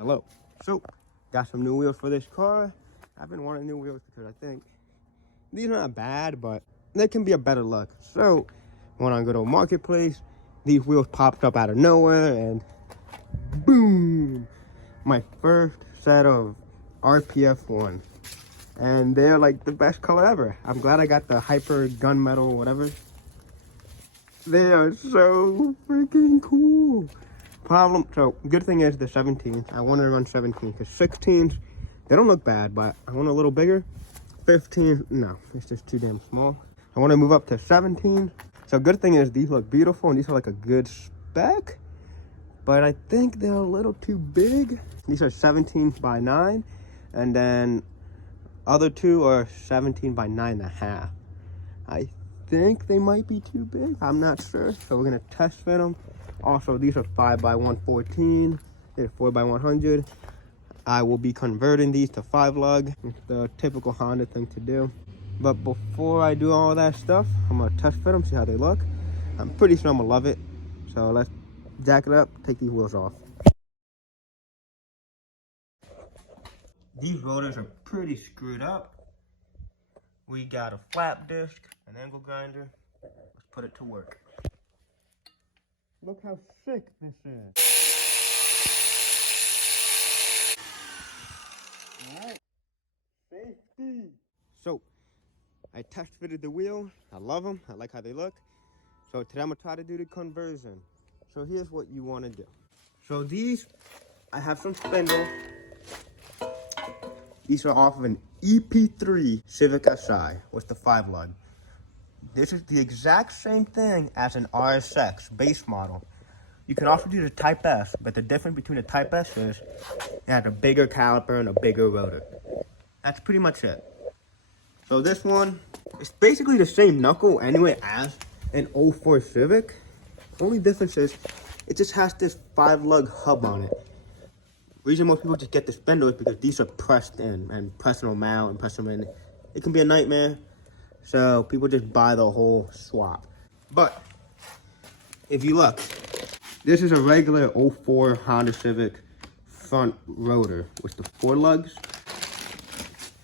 Hello. So, got some new wheels for this car. I've been wanting new wheels because I think these are not bad, but they can be a better look. So, when I go to a marketplace, these wheels popped up out of nowhere and boom! My first set of RPF ones. And they're like the best color ever. I'm glad I got the hyper gunmetal whatever. They are so freaking cool. So good thing is the 17s. I want to run 17 because 16s, they don't look bad, but I want a little bigger. 15s, no, it's just too damn small. I want to move up to 17. So good thing is these look beautiful and these are like a good spec, but I think they're a little too big. These are 17 by 9, and then other two are 17 by 9.5. I think they might be too big. I'm not sure. So we're gonna test fit them. Also, these are 5 by 114. They're 4 by 100. I will be converting these to 5 lug. It's the typical Honda thing to do. But before I do all that stuff, I'm gonna test fit them, see how they look. I'm pretty sure I'm gonna love it. So let's jack it up, take these wheels off. These rotors are pretty screwed up. We got a flap disc, an angle grinder. Let's put it to work. Look how sick this is. Alright, safety. So, I test fitted the wheel. I love them. I like how they look. So today I'm gonna try to do the conversion. So here's what you wanna do. So these, I have some spindle. These are off of an EP3 Civic Si with the 5 lug. This is the exact same thing as an RSX base model. You can also do the Type S, but the difference between the Type S is it has a bigger caliper and a bigger rotor. That's pretty much it. So this one, it's basically the same knuckle anyway as an 04 Civic. Only difference is it just has this 5 lug hub on it. Reason most people just get the spindle is because these are pressed in, and pressing them out and pressing them in, it can be a nightmare. So people just buy the whole swap. But if you look, this is a regular 04 Honda Civic front rotor with the 4 lugs.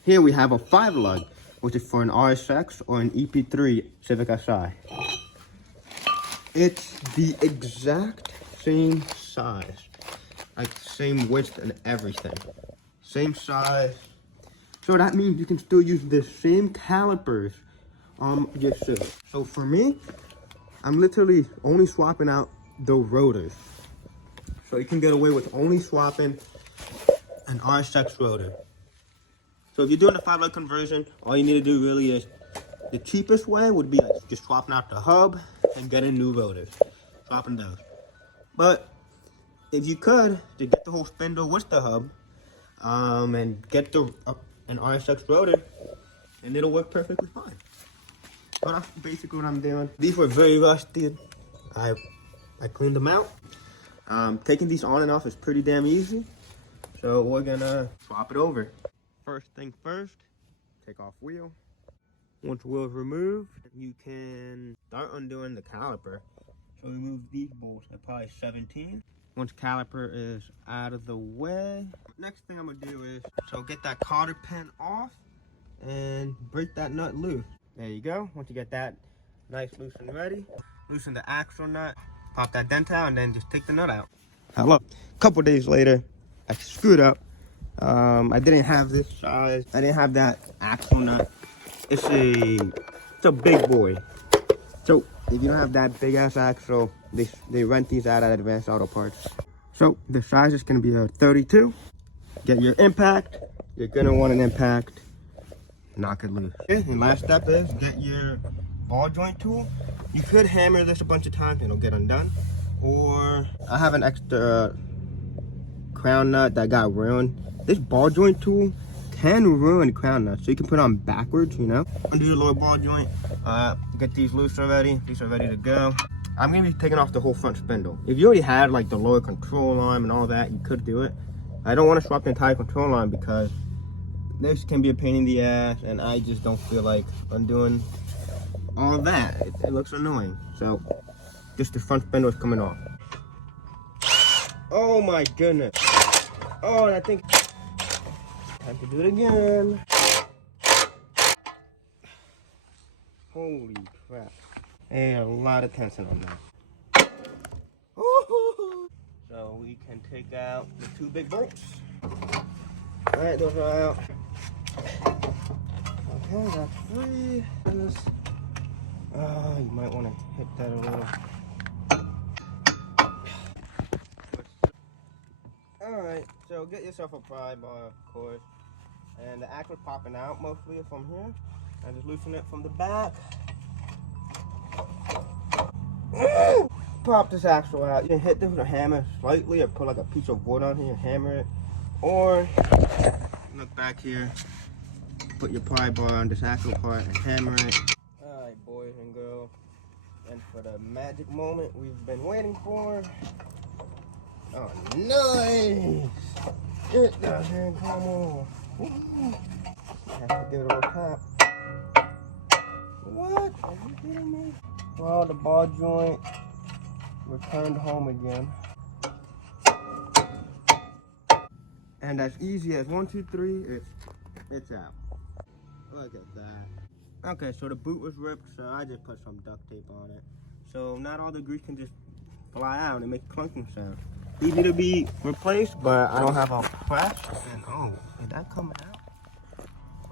Here we have a 5 lug, which is for an RSX or an EP3 Civic Si. It's the exact same size. Like same width and everything. Same size. So that means you can still use the same calipers on your Civic. So for me, I'm literally only swapping out the rotors. So you can get away with only swapping an RSX rotor. So if you're doing a 5 lug conversion, all you need to do really is, the cheapest way would be like just swapping out the hub and getting new rotors. Swapping those. But if you could, to get the whole spindle with the hub, and get an RSX rotor, and it'll work perfectly fine. But that's basically what I'm doing. These were very rusty. I cleaned them out. Taking these on and off is pretty damn easy. So we're gonna swap it over. First thing first, take off wheel. Once wheel is removed, you can start undoing the caliper. So remove these bolts at probably 17. Once caliper is out of the way, next thing I'm gonna do is, so get that cotter pin off and break that nut loose. There you go. Once you get that nice, loose and ready, loosen the axle nut, pop that dent out, and then just take the nut out. Hello. A couple days later, I screwed up. I didn't have this size. I didn't have that axle nut. It's a big boy. So if you don't have that big ass axle, they rent these out at Advanced Auto Parts. So the size is gonna be a 32. Get your impact. You're gonna want an impact. Knock it loose. Okay, and last step is get your ball joint tool. You could hammer this a bunch of times and it'll get undone. Or I have an extra crown nut that got ruined. This ball joint tool can ruin crown nuts, so you can put on backwards, you know. Undo the lower ball joint. Get these loose already. These are ready to go. I'm gonna be taking off the whole front spindle. If you already had like the lower control arm and all that, you could do it. I don't want to swap the entire control arm because this can be a pain in the ass, and I just don't feel like undoing all that. It looks annoying. So just the front spindle is coming off. Oh my goodness. Oh, and I think time to do it again. Holy crap. Hey, a lot of tension on that. So we can take out the 2 big bolts. All right, those are out. Okay, that's 3. You might want to hit that a little. Alright, so get yourself a pry bar, of course. And the axle's popping out mostly from here. I just loosen it from the back. Pop this axle out. You can hit this with a hammer slightly or put like a piece of wood on here and hammer it. Or look back here, put your pry bar on this axle part and hammer it. Alright, boys and girls. And for the magic moment we've been waiting for. Oh, nice! It doesn't come on. I have to give it a little tap. What? Are you kidding me? Well, the ball joint returned home again. And as easy as 1, 2, 3, it's out. Look at that. Okay, so the boot was ripped, so I just put some duct tape on it. So not all the grease can just fly out and make clunking sound. Easy to be replaced, but I don't have a press. And oh, is that coming out?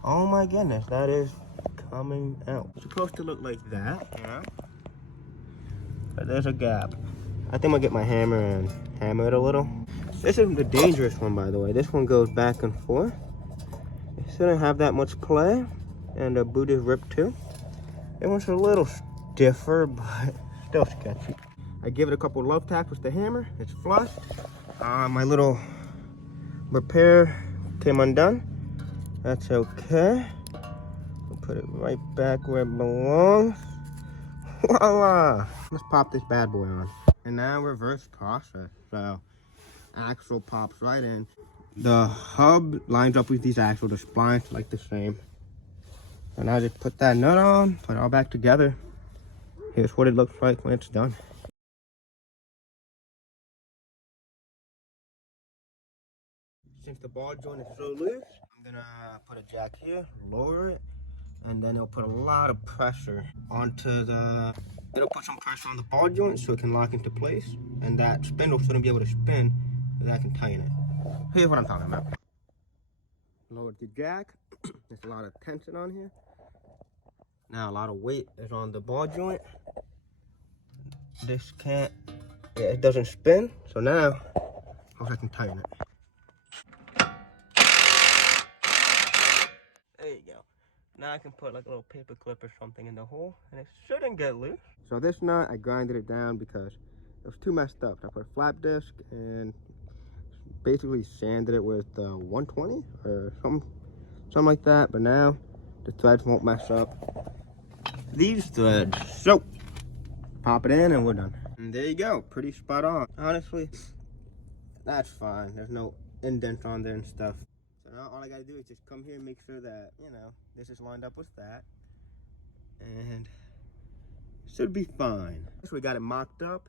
Oh my goodness, that is coming out. It's supposed to look like that, yeah. But there's a gap. I think I'll get my hammer and hammer it a little. This is the dangerous one, by the way. This one goes back and forth. It shouldn't have that much play, and the boot is ripped too. It one's a little stiffer, but still sketchy. I give it a couple love taps with the hammer. It's flush. My little repair came undone. That's okay. We'll put it right back where it belongs. Voila! Let's pop this bad boy on. And now reverse process. So axle pops right in. The hub lines up with these axles. The splines like the same. And I just put that nut on, put it all back together. Here's what it looks like when it's done. Since the ball joint is so loose, I'm gonna put a jack here, lower it, and then it'll put a lot of pressure onto it'll put some pressure on the ball joint so it can lock into place, and that spindle shouldn't be able to spin, so that I can tighten it. Here's what I'm talking about. Lowered the jack, there's a lot of tension on here. Now a lot of weight is on the ball joint. This can't, yeah, it doesn't spin, so now I can tighten it. There you go. Now I can put like a little paper clip or something in the hole, and it shouldn't get loose. So this nut, I grinded it down because it was too messed up. I put a flap disc and basically sanded it with 120 or something like that. But now the threads won't mess up these threads. So pop it in and we're done. And there you go, pretty spot on. Honestly, that's fine. There's no indents on there and stuff. So now all I gotta do is just come here and make sure that, you know, this is lined up with that. And it should be fine. So we got it mocked up.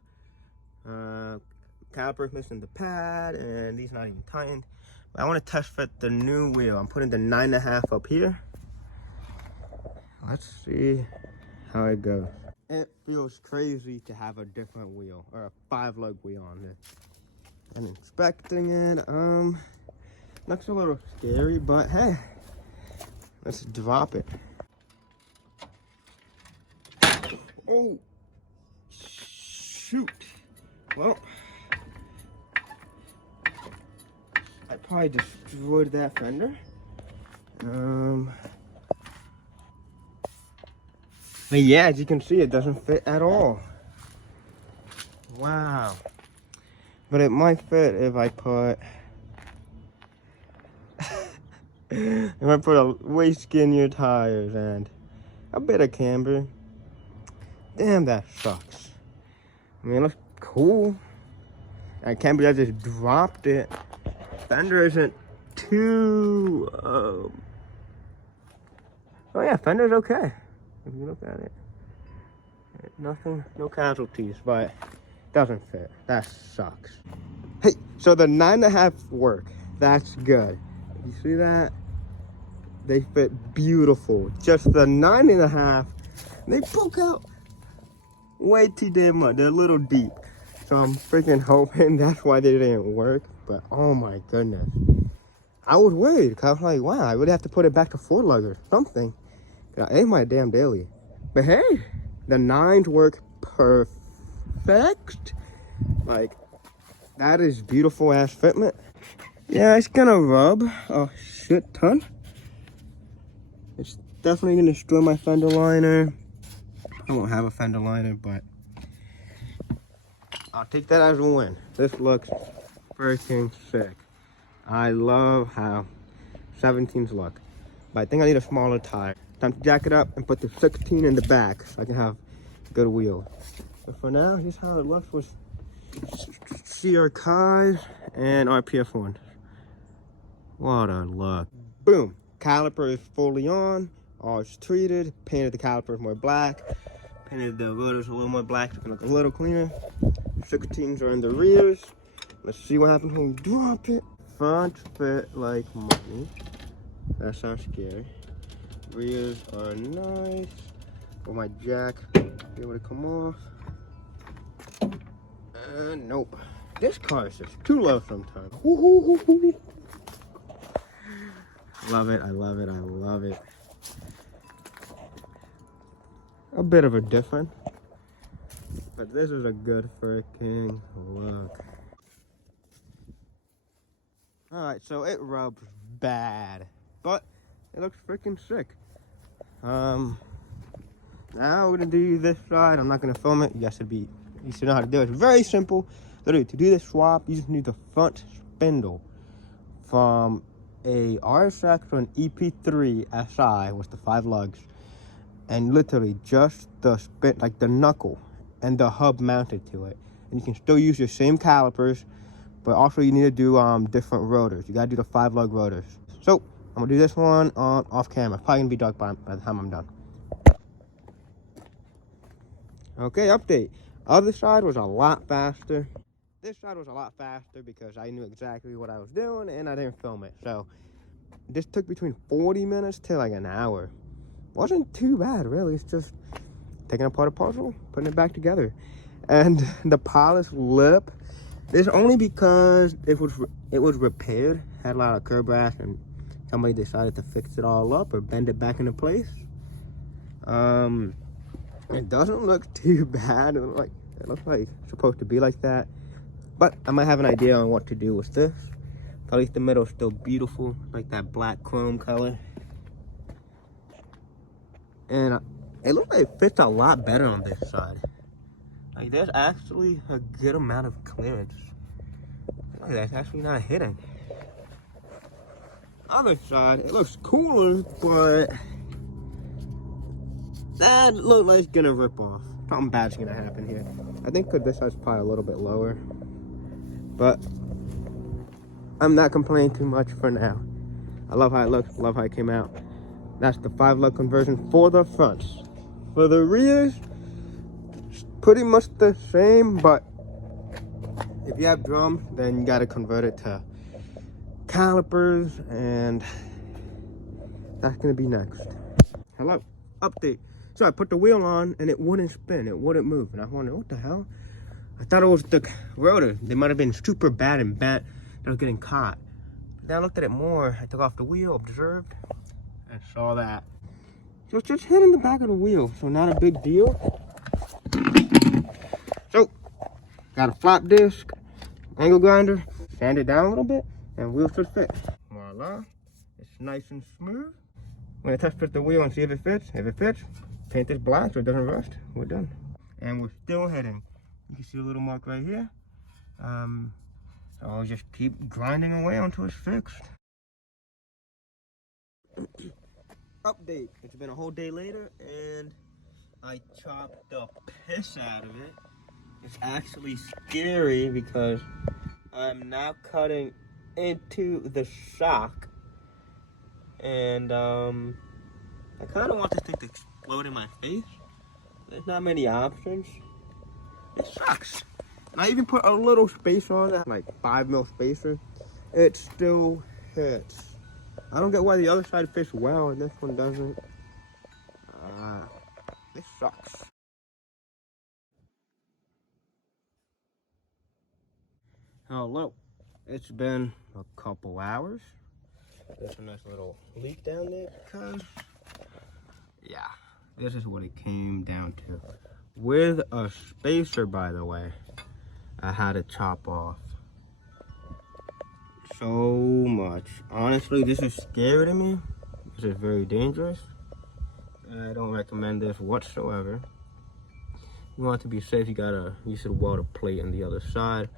Caliper's missing the pad and these not even tightened. But I want to test fit the new wheel. I'm putting the 9.5 up here. Let's see how it goes. It feels crazy to have a different wheel or a 5-lug wheel on this. And inspecting it, looks a little scary, but hey, let's drop it. Oh, shoot. Well, I probably destroyed that fender. But yeah, as you can see, it doesn't fit at all. Wow. But it might fit if I put a way skinnier tires and a bit of camber. Damn, that sucks. I mean, it looks cool. I can't believe I just dropped it. Fender isn't too, oh yeah, Fender's okay. If you look at it. Nothing, no casualties, but it doesn't fit. That sucks. Hey, so the 9.5 work. That's good. You see that? They fit beautiful. Just the 9.5, they poke out way too damn much. They're a little deep. So I'm freaking hoping that's why they didn't work. But oh my goodness. I was worried because I was like, wow, I really have to put it back to 4-lug or something. I ate my damn daily. But hey, the 9s work perfect. Like, that is beautiful ass fitment. Yeah, it's gonna rub a shit ton. It's definitely gonna destroy my fender liner. I won't have a fender liner, but I'll take that as a win. This looks freaking sick. I love how 17s look. But I think I need a smaller tire. Time to jack it up and put the 16 in the back so I can have good wheels. But for now, here's how it looks with CR Kais and RPF ones. What a look. Boom. Caliper is fully on. All is treated. Painted the calipers more black. Painted the rotors a little more black so it can look a little cleaner. 16s are in the rears. Let's see what happens when we drop it. Front fit like money. That sounds scary. Rears are nice. Will my jack be able to come off? Nope. This car is just too low sometimes. Love it, I love it, I love it. A bit of a difference. But this is a good freaking look. Alright, so it rubs bad. But it looks freaking sick. Now we're gonna do this side. I'm not gonna film it. You should know how to do it. It's very simple. Literally, to do this swap, you just need the front spindle from a RSX or an EP3 SI with the 5 lugs, and literally just the like the knuckle and the hub mounted to it. And you can still use your same calipers, but also you need to do different rotors. You gotta do the 5 lug rotors. So I'm gonna do this one on off camera. It's probably gonna be dark by the time I'm done. Okay, update. Other side was a lot faster. This side was a lot faster because I knew exactly what I was doing and I didn't film it. So this took between 40 minutes to like an hour. Wasn't too bad, really. It's just taking apart a puzzle, putting it back together. And the polished lip is only because it was repaired. Had a lot of curb rash and somebody decided to fix it all up or bend it back into place. It doesn't look too bad. It looks like it's supposed to be like that. But I might have an idea on what to do with this. At least the middle is still beautiful, like that black chrome color. And it looks like it fits a lot better on this side. Like there's actually a good amount of clearance. Like that's actually not hitting. Other side, it looks cooler, but that looks like it's gonna rip off. Something bad's gonna happen here. I think this side's probably a little bit lower, but I'm not complaining too much for now. I love how it looks, love how it came out. That's the 5 lug conversion for the fronts. For the rears, it's pretty much the same, but if you have drums, then you gotta convert it to calipers, and that's gonna be next. Hello, update. So I put the wheel on and it wouldn't spin, it wouldn't move. And I wondered, what the hell? I thought it was the rotor. They might have been super bad and bent. They were getting caught. But then I looked at it more. I took off the wheel, observed, and saw that. So it's just hitting the back of the wheel. So not a big deal. So, got a flap disc, angle grinder, sand it down a little bit, and wheel should fit. Voila. It's nice and smooth. I'm gonna test fit the wheel and see if it fits. If it fits, paint this black so it doesn't rust. We're done. And we're still hitting. You can see a little mark right here. So I'll just keep grinding away until it's fixed. Update. It's been a whole day later and I chopped the piss out of it. It's actually scary because I'm now cutting into the shock. And I kind of want this thing to explode in my face. There's not many options. It sucks. And I even put a little spacer on that, like 5 mil spacer. it still hits. I don't get why the other side fits well and this one doesn't. This sucks. Hello. It's been a couple hours. There's a nice little leak down there because, yeah, this is what it came down to. With a spacer, by the way, I had to chop off so much. Honestly, this is scary to me. This is very dangerous. I don't recommend this whatsoever. You want to be safe, you should weld a plate on the other side.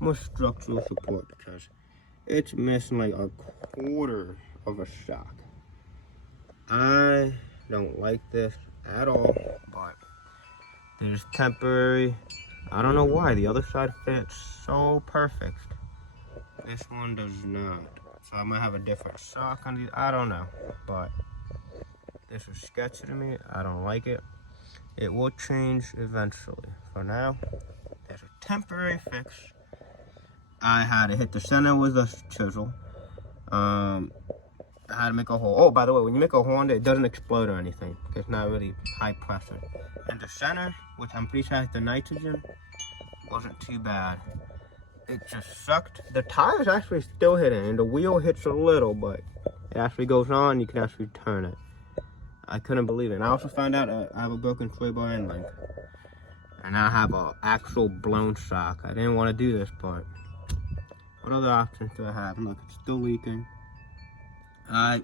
More structural support because it's missing like a quarter of a shock. I don't like this at all, but this is temporary. I don't know why. The other side fits so perfect. This one does not. So I might have a different shock on these. I don't know, but this is sketchy to me. I don't like it. It will change eventually. For now, there's a temporary fix. I had to hit the center with a chisel. I had to make a hole. Oh, by the way, when you make a hole in it, it doesn't explode or anything. It's not really high pressure. And the center, which I'm pretty sure has the nitrogen, wasn't too bad. It just sucked. The tire's actually still hitting, and the wheel hits a little, but it actually goes on. You can actually turn it. I couldn't believe it. And I also found out I have a broken sway bar end link. And I have an actual blown shock. I didn't want to do this, but what other options do I have? Look, it's still leaking. I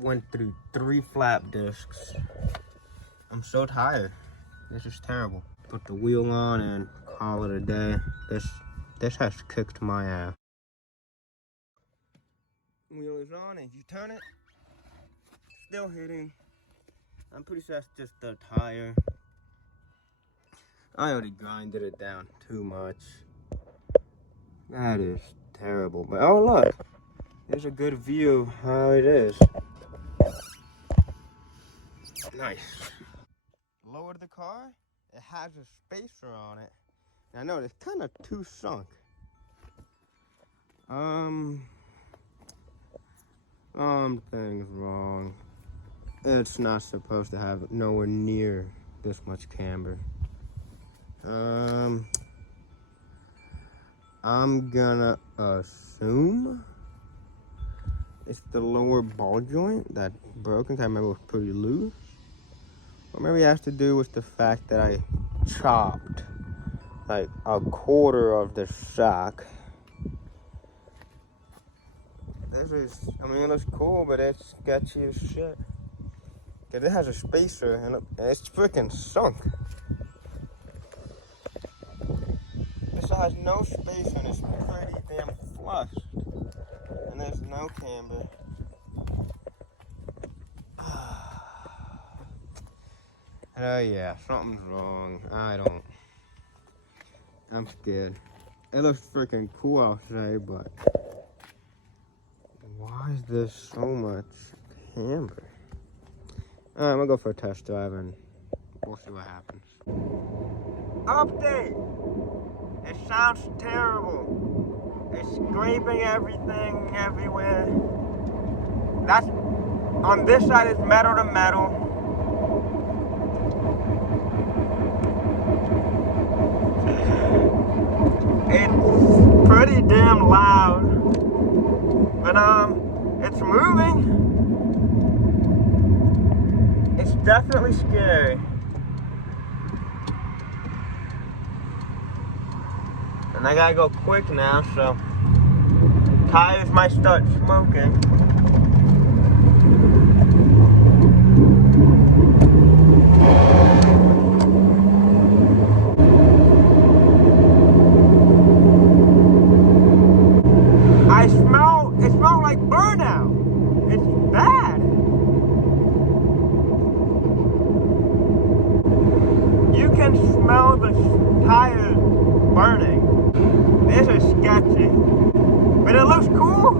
went through 3 flap discs. I'm so tired. This is terrible. Put the wheel on and call it a day. This has kicked my ass. Wheel is on, and you turn it, still hitting. I'm pretty sure that's just the tire. I already grinded it down too much. That is terrible. But oh look, there's a good view of how it is. Nice. Lowered the car. It has a spacer on it. I know it's kind of too sunk. Something's wrong. It's not supposed to have nowhere near this much camber. I'm gonna assume it's the lower ball joint that's broken. I remember it was pretty loose. Or maybe it has to do with the fact that I chopped like a quarter of the shock. This is, I mean, it looks cool, but it's sketchy as shit. Cause it has a spacer and it's freaking sunk. This has no spacer and it's pretty damn flushed. And there's no camber. Oh yeah, something's wrong. I'm scared. It looks freaking cool outside, but why is there so much camber? Alright, I'm gonna go for a test drive and we'll see what happens. Update! It sounds terrible. It's scraping everything everywhere. That's on this side is metal to metal. It's pretty damn loud, but it's moving. It's definitely scary. And I gotta go quick now, so tires might start smoking. It smells like burnout. It's bad. You can smell the tires burning. This is sketchy, but it looks cool.